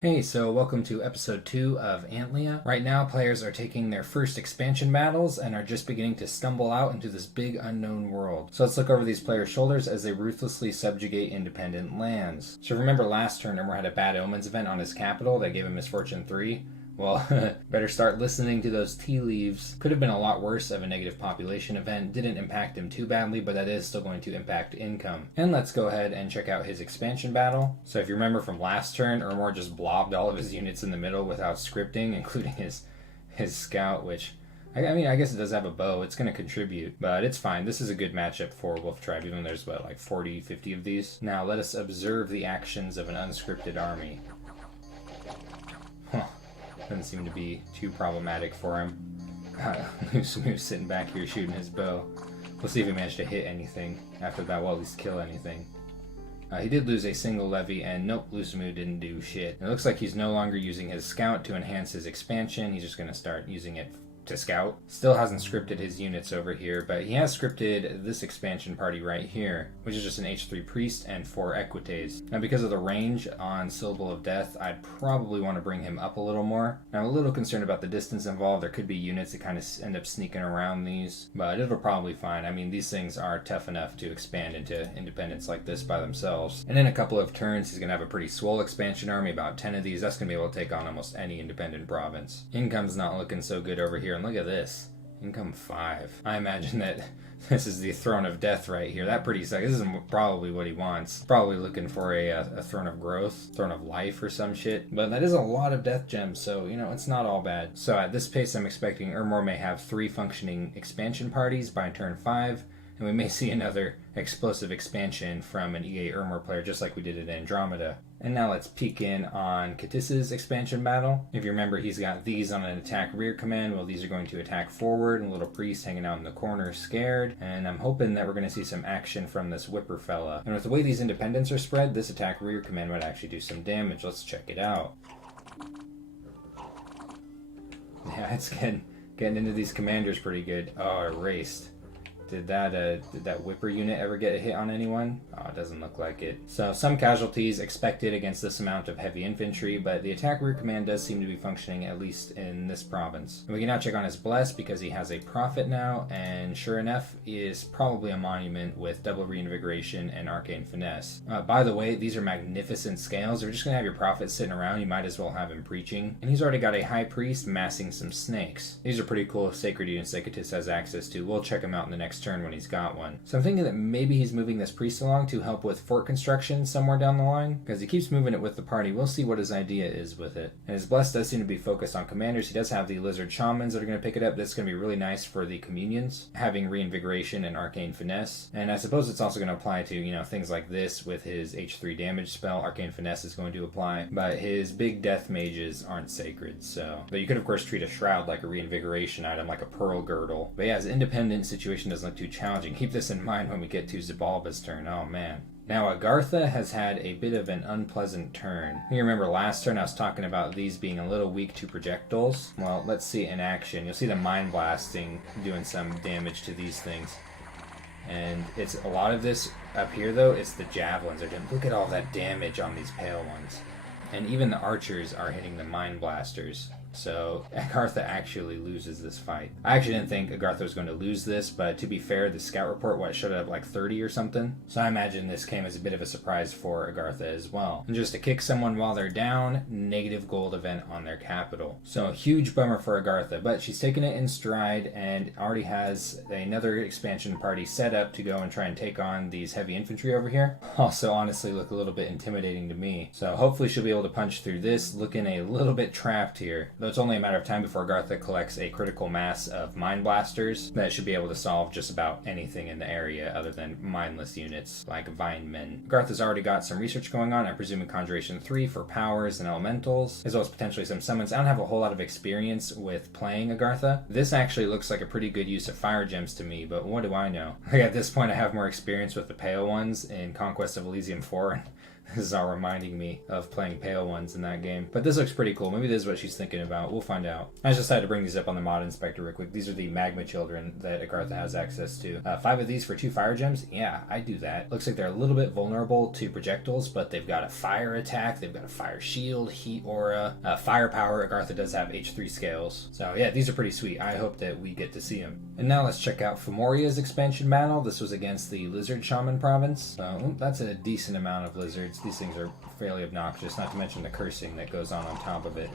Hey, so welcome to episode 2 of Antlia. Right now, players are taking their first expansion battles and are just beginning to stumble out into this big unknown world. So let's look over these players' shoulders as they ruthlessly subjugate independent lands. So remember last turn, Ormore had a Bad Omens event on his capital that gave him Misfortune 3. Well, better start listening to those tea leaves. Could have been a lot worse of a negative population event. Didn't impact him too badly, but that is still going to impact income. And let's go ahead and check out his expansion battle. So if you remember from last turn, Ermor just blobbed all of his units in the middle without scripting, including his scout, which I guess it does have a bow. It's going to contribute, but it's fine. This is a good matchup for Wolf Tribe, even though there's, like 40, 50 of these. Now let us observe the actions of an unscripted army. Huh. Doesn't seem to be too problematic for him. Loose sitting back here shooting his bow. We'll see if he managed to hit anything after that. Well, at least kill anything. He did lose a single levy, and nope, Lucimu didn't do shit. It looks like he's no longer using his scout to enhance his expansion. He's just going to start using it to scout. Still hasn't scripted his units over here, but he has scripted this expansion party right here, which is just an H3 priest and 4 equites. Now because of the range on Syllable of Death, I'd probably want to bring him up a little more. I'm a little concerned about the distance involved. There could be units that kind of end up sneaking around these, but it'll probably be fine. I mean, these things are tough enough to expand into independence like this by themselves. And in a couple of turns, he's going to have a pretty swole expansion army, about 10 of these. That's going to be able to take on almost any independent province. Income's not looking so good over here. And look at this. Income 5. I imagine that this is the throne of death right here. That pretty sucks. This isn't probably what he wants. Probably looking for a throne of growth, throne of life or some shit. But that is a lot of death gems, so, it's not all bad. So at this pace, I'm expecting Ermor may have 3 functioning expansion parties by turn 5. And we may see another explosive expansion from an EA Ermor player, just like we did at Andromeda. And now let's peek in on Katusa's expansion battle. If you remember, he's got these on an attack rear command. Well, these are going to attack forward, and little priest hanging out in the corner scared. And I'm hoping that we're going to see some action from this whipper fella. And with the way these independents are spread, this attack rear command might actually do some damage. Let's check it out. Yeah, it's getting into these commanders pretty good. Oh, erased. Did that whipper unit ever get a hit on anyone? Oh, it doesn't look like it. So some casualties expected against this amount of heavy infantry, but the attack rear command does seem to be functioning at least in this province. And we can now check on his bless because he has a prophet now, and sure enough, he is probably a monument with double reinvigoration and arcane finesse. By the way, these are magnificent scales. If you're just gonna have your prophet sitting around, you might as well have him preaching. And he's already got a high priest massing some snakes. These are pretty cool sacred units that Katusa has access to. We'll check them out in the next turn when he's got one. So I'm thinking that maybe he's moving this priest along to help with fort construction somewhere down the line, because he keeps moving it with the party. We'll see what his idea is with it. And his bless does seem to be focused on commanders. He does have the lizard shamans that are going to pick it up. That's going to be really nice for the communions, having reinvigoration and arcane finesse. And I suppose it's also going to apply to, things like this with his H3 damage spell. Arcane finesse is going to apply, but his big death mages aren't sacred, so. But you could of course treat a shroud like a reinvigoration item, like a pearl girdle. But yeah, his independent situation doesn't look too challenging. Keep this in mind when we get to Zabalba's turn. Oh man. Now, Agartha has had a bit of an unpleasant turn. You remember last turn I was talking about these being a little weak to projectiles? Well, let's see it in action. You'll see the mind blasting doing some damage to these things. And it's a lot of this up here though, it's the javelins. Look at all that damage on these pale ones. And even the archers are hitting the mind blasters. So Agartha actually loses this fight. I actually didn't think Agartha was going to lose this, but to be fair, the scout report showed up like 30 or something. So I imagine this came as a bit of a surprise for Agartha as well. And just to kick someone while they're down, negative gold event on their capital. So a huge bummer for Agartha, but she's taken it in stride and already has another expansion party set up to go and try and take on these heavy infantry over here. Also honestly look a little bit intimidating to me. So hopefully she'll be able to punch through this, looking a little bit trapped here. Though it's only a matter of time before Agartha collects a critical mass of mind blasters that should be able to solve just about anything in the area other than mindless units like Vanheim. Agartha's already got some research going on. I'm presuming Conjuration 3 for powers and elementals, as well as potentially some summons. I don't have a whole lot of experience with playing Agartha. This actually looks like a pretty good use of fire gems to me, but what do I know? Like at this point I have more experience with the pale ones in Conquest of Elysium 4, This is all reminding me of playing pale ones in that game. But this looks pretty cool. Maybe this is what she's thinking about. We'll find out. I just decided to bring these up on the mod inspector real quick. These are the magma children that Agartha has access to. 5 of these for 2 fire gems? Yeah, I do that. Looks like they're a little bit vulnerable to projectiles, but they've got a fire attack, they've got a fire shield, heat aura, firepower. Agartha does have H3 scales. So yeah, these are pretty sweet. I hope that we get to see them. And now let's check out fuumaurya's expansion battle. This was against the Lizard Shaman province. So that's a decent amount of lizards. These things are fairly obnoxious, not to mention the cursing that goes on top of it.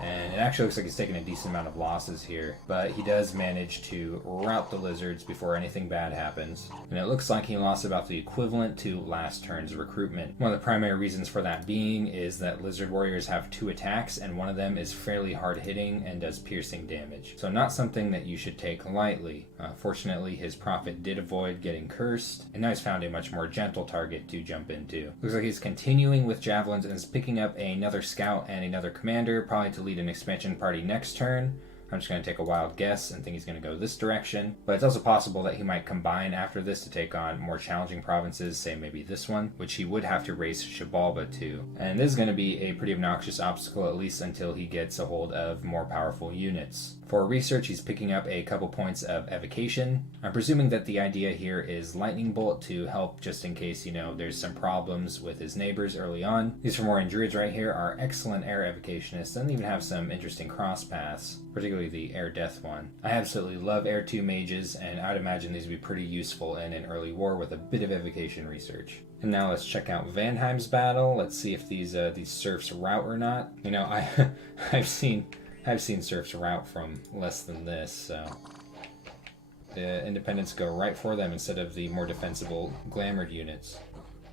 And it actually looks like he's taking a decent amount of losses here, but he does manage to rout the lizards before anything bad happens. And it looks like he lost about the equivalent to last turn's recruitment. One of the primary reasons for that being is that lizard warriors have 2 attacks, and one of them is fairly hard hitting and does piercing damage. So not something that you should take lightly. Fortunately, his prophet did avoid getting cursed, and now he's found a much more gentle target to jump into. Looks like he's continuing with javelins and is picking up another scout and another commander, probably to lead an expansion party next turn. I'm just going to take a wild guess and think he's going to go this direction. But it's also possible that he might combine after this to take on more challenging provinces, say maybe this one, which he would have to race Shiba to. And this is going to be a pretty obnoxious obstacle, at least until he gets a hold of more powerful units. For research, he's picking up a couple points of evocation. I'm presuming that the idea here is lightning bolt to help just in case, there's some problems with his neighbors early on. These Fomorian druids right here are excellent air evocationists and even have some interesting cross paths, particularly the air death one. I absolutely love air 2 mages, and I'd imagine these would be pretty useful in an early war with a bit of evocation research. And now let's check out Vanheim's battle. Let's see if these serfs rout or not. I've seen serfs rout from less than this, so the independents go right for them instead of the more defensible glamored units.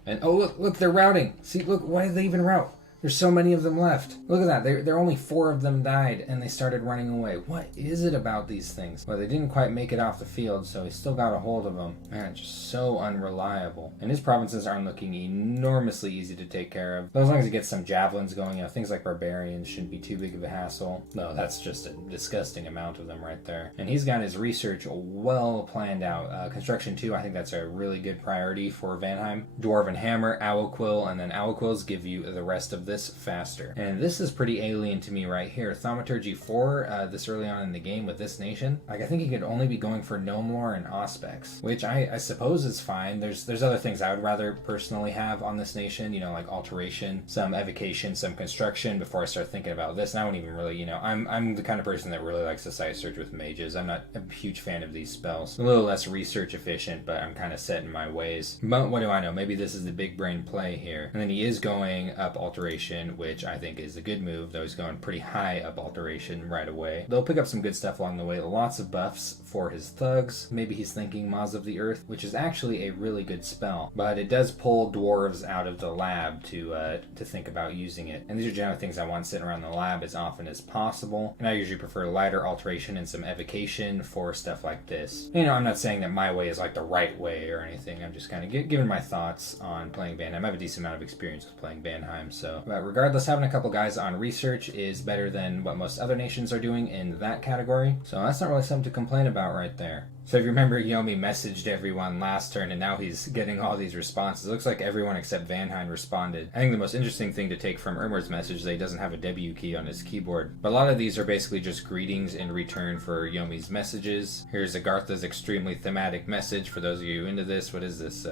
And oh look, they're routing. See, look, why did they even rout? There's so many of them left. Look at that. There only 4 of them died, and they started running away. What is it about these things? Well, they didn't quite make it off the field, so he still got a hold of them. Man, just so unreliable. And his provinces aren't looking enormously easy to take care of. But as long as he gets some javelins going, things like barbarians shouldn't be too big of a hassle. No, that's just a disgusting amount of them right there. And he's got his research well planned out. Construction 2, I think that's a really good priority for Vanheim. Dwarven Hammer, Owl Quill, and then Owl Quills give you the rest of this faster. And this is pretty alien to me right here. Thaumaturgy 4, this early on in the game with this nation, I think he could only be going for gnome lore and auspex, which I suppose is fine. There's other things I would rather personally have on this nation, like alteration, some evocation, some construction before I start thinking about this. And I don't even really, I'm the kind of person that really likes to site search with mages. I'm not a huge fan of these spells. A little less research efficient, but I'm kind of set in my ways. But what do I know? Maybe this is the big brain play here. And then he is going up alteration, which I think is a good move, though he's going pretty high up alteration right away. They'll pick up some good stuff along the way. Lots of buffs for his thugs. Maybe he's thinking Maws of the Earth, which is actually a really good spell, but it does pull dwarves out of the lab to think about using it. And these are generally things I want sitting around the lab as often as possible. And I usually prefer lighter alteration and some evocation for stuff like this. I'm not saying that my way is like the right way or anything. I'm just kind of giving my thoughts on playing Vanheim. I have a decent amount of experience with playing Vanheim, so. But regardless, having a couple guys on research is better than what most other nations are doing in that category. So that's not really something to complain about right there. So if you remember, Yomi messaged everyone last turn, and now he's getting all these responses. It looks like everyone except Vanheim responded. I think the most interesting thing to take from Ormore's message is that he doesn't have a W key on his keyboard. But a lot of these are basically just greetings in return for Yomi's messages. Here's Agartha's extremely thematic message for those of you into this. What is this?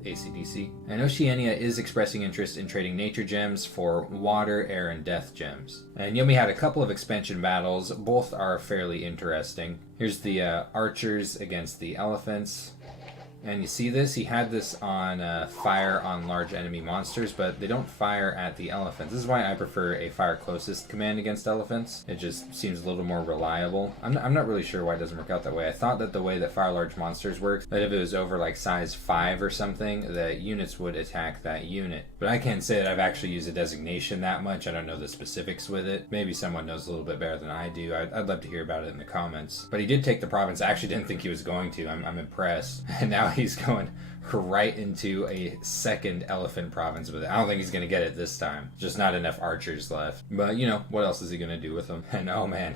ACDC. And Oceania is expressing interest in trading nature gems for water, air, and death gems. And Yomi had a couple of expansion battles. Both are fairly interesting. Here's the archers against the elephants. And you see this? He had this on fire on large enemy monsters, but they don't fire at the elephants. This is why I prefer a fire closest command against elephants. It just seems a little more reliable. I'm not really sure why it doesn't work out that way. I thought that the way that fire large monsters works, that if it was over like size 5 or something, that units would attack that unit. But I can't say that I've actually used a designation that much. I don't know the specifics with it. Maybe someone knows a little bit better than I do. I'd love to hear about it in the comments. But he did take the province. I actually didn't think he was going to. I'm impressed. And now he's going right into a second elephant province with it. I don't think he's going to get it this time. Just not enough archers left. But, what else is he going to do with them? And oh man,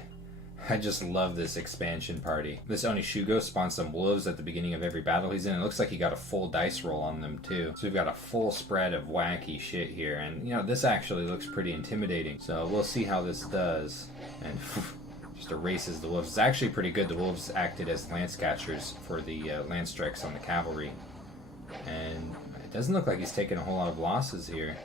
I just love this expansion party. This Onishugo spawns some wolves at the beginning of every battle he's in. It looks like he got a full dice roll on them too. So we've got a full spread of wacky shit here. And you know, this actually looks pretty intimidating. So we'll see how this does. And just erases the wolves. It's actually pretty good. The wolves acted as lance catchers for the lance strikes on the cavalry. And it doesn't look like he's taking a whole lot of losses here.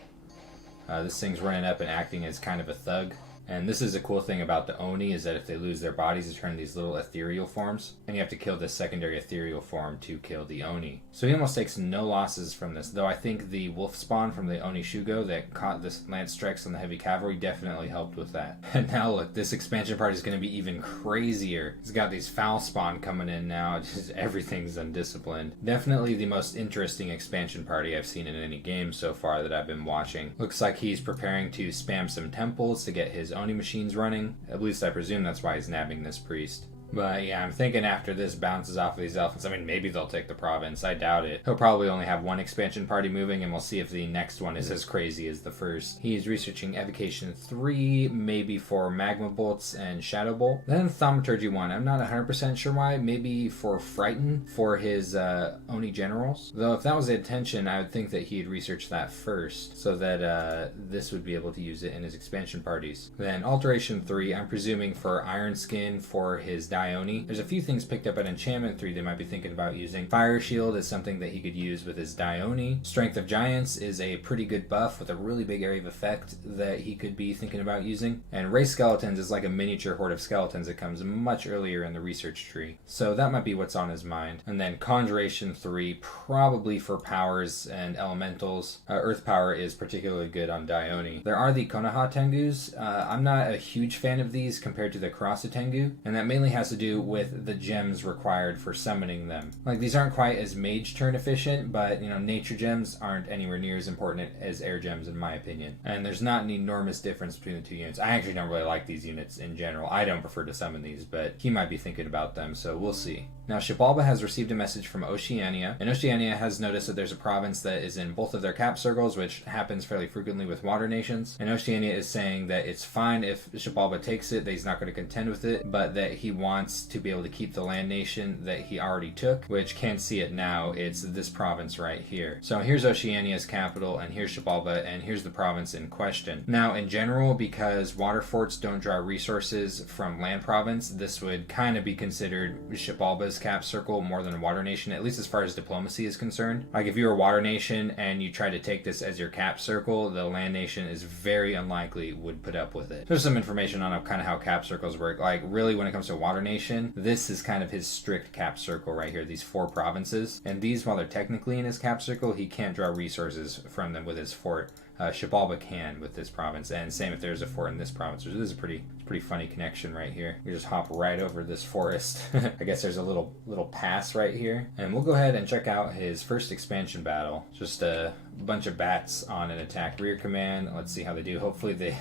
This thing's running up and acting as kind of a thug. And this is a cool thing about the Oni, is that if they lose their bodies, they turn these little ethereal forms. And you have to kill this secondary ethereal form to kill the Oni. So he almost takes no losses from this. Though I think the wolf spawn from the Onishugo that caught this lance strikes on the heavy cavalry definitely helped with that. And now look, this expansion party is going to be even crazier. He's got these foul spawn coming in now. Just everything's undisciplined. Definitely the most interesting expansion party I've seen in any game so far that I've been watching. Looks like he's preparing to spam some temples to get his Oni machines running. At least I presume that's why he's nabbing this priest. But yeah, I'm thinking after this bounces off of these elephants, I mean, maybe they'll take the province. I doubt it. He'll probably only have one expansion party moving, and we'll see if the next one is as crazy as the first. He's researching Evocation 3, maybe for Magma Bolts and Shadow Bolt. Then Thaumaturgy 1. I'm not 100% sure why. Maybe for Frighten for his Oni generals. Though if that was the intention, I would think that he'd research that first, so that this would be able to use it in his expansion parties. Then Alteration 3, I'm presuming for Iron Skin for his Dione. There's a few things picked up at Enchantment 3 they might be thinking about using. Fire Shield is something that he could use with his Dione. Strength of Giants is a pretty good buff with a really big area of effect that he could be thinking about using. And Race Skeletons is like a miniature horde of skeletons that comes much earlier in the research tree. So that might be what's on his mind. And then Conjuration 3, probably for powers and elementals. Earth Power is particularly good on Dione. There are the Konoha Tengus. I'm not a huge fan of these compared to the Karasa Tengu, and that mainly has to do with the gems required for summoning them. Like, these aren't quite as mage turn efficient, but you know, nature gems aren't anywhere near as important as air gems in my opinion. And there's not an enormous difference between the two units. I actually don't really like these units in general. I don't prefer to summon these, but he might be thinking about them, so we'll see. Now, Shibalba has received a message from Oceania, and Oceania has noticed that there's a province that is in both of their cap circles, which happens fairly frequently with water nations. And Oceania is saying that it's fine if Shibalba takes it, that he's not going to contend with it, but that he wants to be able to keep the land nation that he already took, which can't see it now. It's this province right here. So here's Oceania's capital, and here's Shibalba, and here's the province in question. Now, in general, because water forts don't draw resources from land province, this would kind of be considered Shibalba's cap circle more than a water nation, at least as far as diplomacy is concerned. Like, if you're a water nation and you try to take this as your cap circle, the land nation is very unlikely would put up with it. There's some information on kind of how cap circles work. Like, really, when it comes to water nation, this is kind of his strict cap circle right here, these 4 provinces. And these, while they're technically in his cap circle, he can't draw resources from them with his fort. Shibalba can with this province, and same if there's a fort in this province. This is a pretty funny connection right here. You just hop right over this forest. I guess there's a little pass right here, and we'll go ahead and check out his first expansion battle. Just a bunch of bats on an attack rear command. Let's see how they do. Hopefully they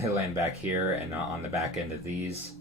land back here and not on the back end of these.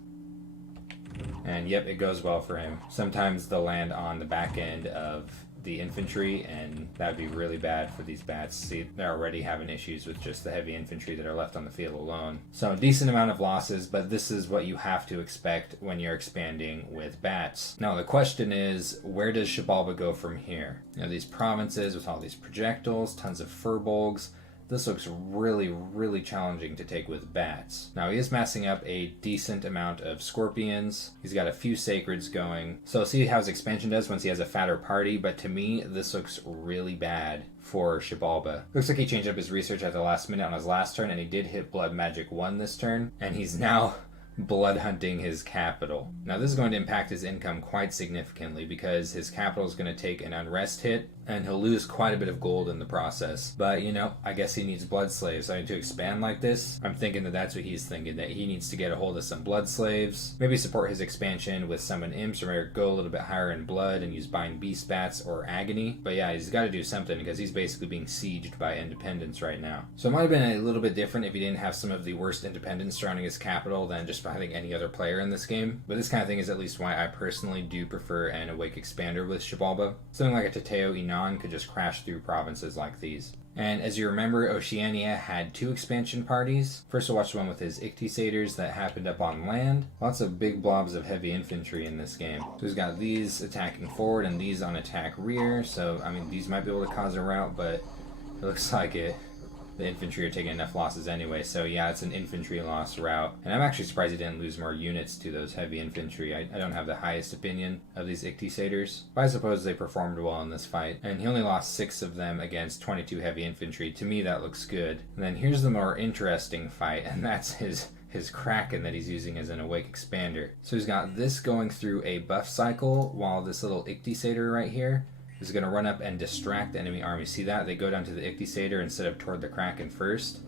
And yep, it goes well for him. Sometimes they'll land on the back end of the infantry, and that would be really bad for these bats. See, they're already having issues with just the heavy infantry that are left on the field alone. So a decent amount of losses, but this is what you have to expect when you're expanding with bats. Now the question is, where does Shibalba go from here? You know, these provinces with all these projectiles, tons of furbolgs. This looks really challenging to take with bats. Now he is massing up a decent amount of scorpions. He's got a few sacreds going. So see how his expansion does once he has a fatter party, but to me this looks really bad for Shibalba. Looks like he changed up his research at the last minute on his last turn, and he did hit Blood Magic 1 this turn, and he's now blood hunting his capital. Now this is going to impact his income quite significantly because his capital is going to take an unrest hit, and he'll lose quite a bit of gold in the process. But, you know, I guess he needs blood slaves. I mean, to expand like this, I'm thinking that that's what he's thinking, that he needs to get a hold of some blood slaves, maybe support his expansion with summon imps, or go a little bit higher in blood and use bind beast bats or agony. But yeah, he's got to do something because he's basically being sieged by independents right now. So it might have been a little bit different if he didn't have some of the worst independents surrounding his capital than just I think any other player in this game. But this kind of thing is at least why I personally do prefer an Awake Expander with Shibalba. Something like a Tateo Inan could just crash through provinces like these. And as you remember, Oceania had 2 expansion parties. First we'll watch the one with his Ichthysators that happened up on land. Lots of big blobs of heavy infantry in this game. So he's got these attacking forward and these on attack rear. So, I mean, these might be able to cause a rout, but it looks like it. The infantry are taking enough losses anyway, so yeah, it's an infantry loss route. And I'm actually surprised he didn't lose more units to those heavy infantry. I don't have the highest opinion of these Ichthysators, but I suppose they performed well in this fight. And he only lost 6 of them against 22 heavy infantry. To me, that looks good. And then here's the more interesting fight, and that's his Kraken that he's using as an awake expander. So he's got this going through a buff cycle, while this little Ichthyosator right here is going to run up and distract the enemy army. See that? They go down to the Ichthyosator instead of toward the Kraken first.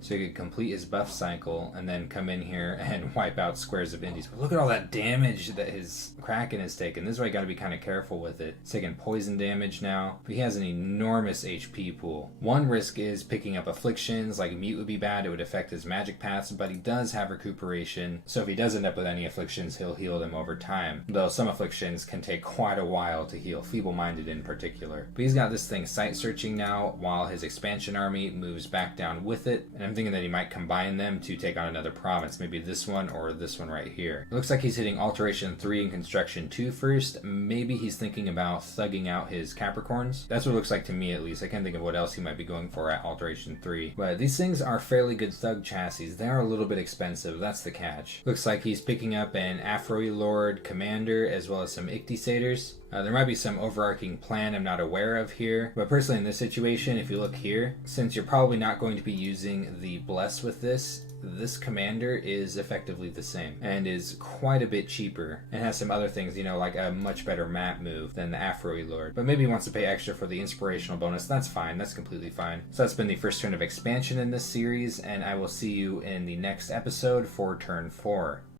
So he could complete his buff cycle and then come in here and wipe out squares of Indies. But look at all that damage that his Kraken has taken. This is why you got to be kind of careful with it. It's taking poison damage now, but he has an enormous HP pool. One risk is picking up afflictions, like Mute would be bad, it would affect his magic paths, but he does have recuperation, so if he does end up with any afflictions, he'll heal them over time. Though some afflictions can take quite a while to heal, feeble-minded in particular. But he's got this thing sight searching now, while his expansion army moves back down with it, and I'm thinking that he might combine them to take on another province, maybe this one or this one right here. It looks like he's hitting Alteration 3 and Construction 2 first. Maybe he's thinking about thugging out his Capricorns. That's what it looks like to me, at least. I can't think of what else he might be going for at Alteration 3. But these things are fairly good thug chassis. They are a little bit expensive, that's the catch. Looks like he's picking up an Afroi Lord Commander as well as some Ichthysators. There might be some overarching plan I'm not aware of here, but personally in this situation, if you look here, since you're probably not going to be using the Bless with this commander is effectively the same and is quite a bit cheaper and has some other things, like a much better map move than the Afroi Lord. But maybe he wants to pay extra for the inspirational bonus. That's fine. That's completely fine. So that's been the first turn of expansion in this series, and I will see you in the next episode for turn 4.